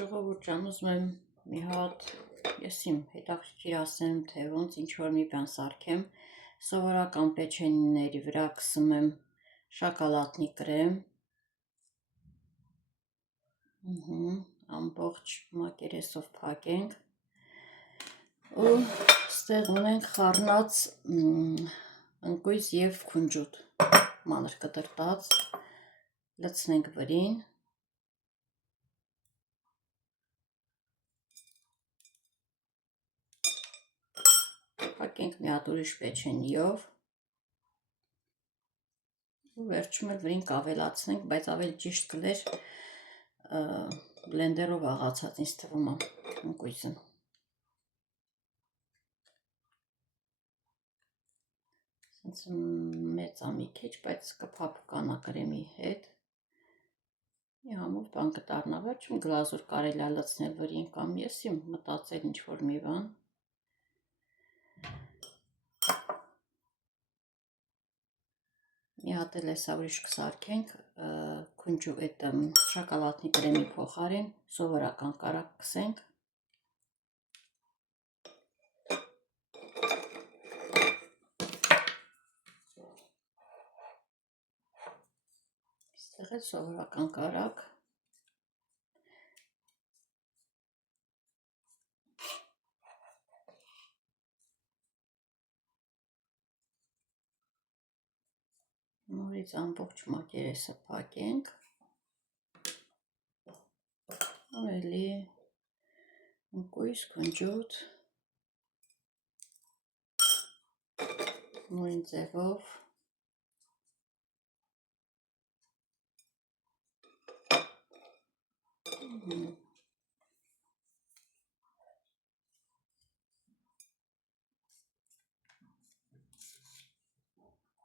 Ժողովուրդ ջան, ուզում եմ մի հատ ես իմ հետաքրքիր ասեմ, թե ոնց ինչ-որ մի բան սարքեմ, սովորական պեչենիների վրա կսում եմ շոկոլադնի կրեմ, ամբողջ մակերեսով փակենք ու ստեղ ունենք խառնած ընկույզ և քունջուտ, մանր կտրտած, լցնենք վրին, փակենք մի հատ ուրիշ պեչենիով ու վերջում էլ վրին կավելացնենք, բայց ավելի ճիշտ կլեր բլենդերով աղացած, ինձ թվում է ընկույզը։ Սենց մեծ է մի քիչ, բայց կփափկանա կրեմի հետ։ Մի համով բան կդառնա, վերջում գլազուր կարելի է լցնել վրին կամ ես իմ մտածել ինչ-որ մի բան։ Մի հատ էլ էսա ուրիշ կսարքենք, այդ շոկոլադնի կրեմի փոխարեն սովորական կարակ կսենք։ Այստեղ էլ սովորական կարակ։ Նորից ամբողջ մակերեսը փակենք, ավելի ընկույզ, քունջուտ, նույն ձևով,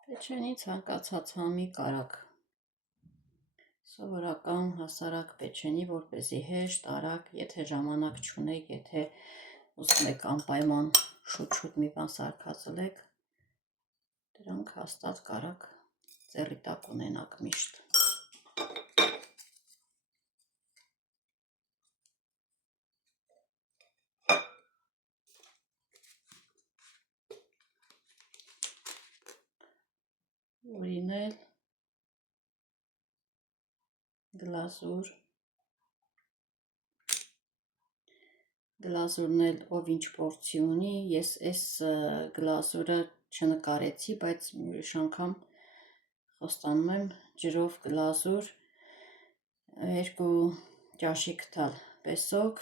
պեչենի ցանկացած համի կարակ, սովորական հասարակ պեչենի, որպեսզի հեշտ, արագ, եթե ժամանակ չունեք, եթե ուզում եք անպայման շուտ-շուտ մի բան սարքածլեք, դրանք հաստատ կարակ ձեռի տակ ունենաք միշտ։ Որին էլ գլազուր, գլազուրն էլ ով ինչ պորցի ունի, ես այս գլազուրը չնկարեցի, բայց մի ուրիշ անգամ խոստանում եմ ջրով գլազուր, 2 ճաշիկ թալ պեսոկ,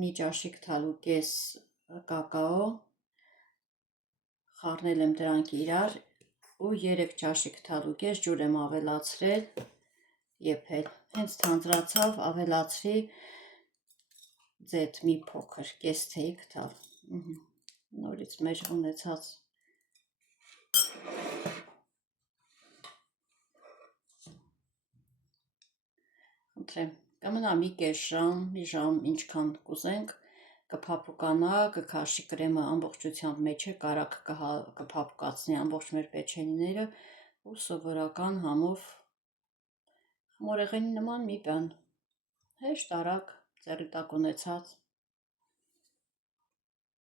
մի ճաշիկ թալ ու կես կակաո, խառնել եմ դրանք իրար ու 3 ճաշիկ թալ ու կես ջուր եմ ավելացրել, եփել, հենց թանձրացավ, ավելացրի ձեթ մի փոքր, կես թեյիկ թալ, նորից մեր ունեցած խնդրեմ, կմնա մի կես ժամ, մի ժամ, ինչքան կուզենք, կփափուկանա, կքաշի կրեմը ամբողջությամբ մեջը, կարակ կփափկացնի ամբողջ մեր պեչենիները ու սովորական համով խմորեղենի նման մի բան, հեշտ, արագ, ձեռի տակ ունեցած